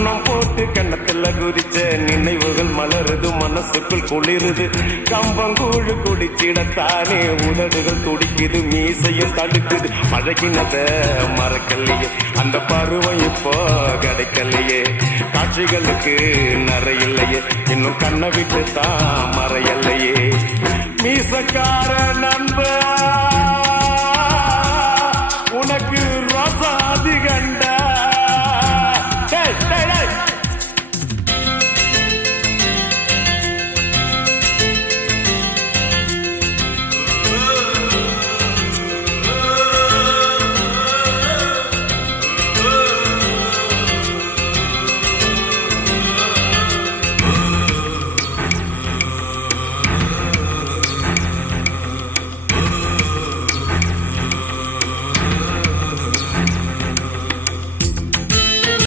கண்ணம் போட்டு கண்ணத்துல குதிச்ச நினைவுகள் மலருது, மனசுக்குள் குளிருது. கம்பங்கூழு குடிச்சிடத்தானே உதடுகள் துடிக்குது, மீசையும் தடுக்குது. பழகினத மறக்கலையே, அந்த பருவம் இப்போ கிடைக்கலையே. காட்சிகளுக்கு நிறையில்லையே, இன்னும் கண்ணை விட்டு தான் மறையலையே. மீசக்கார நண்பா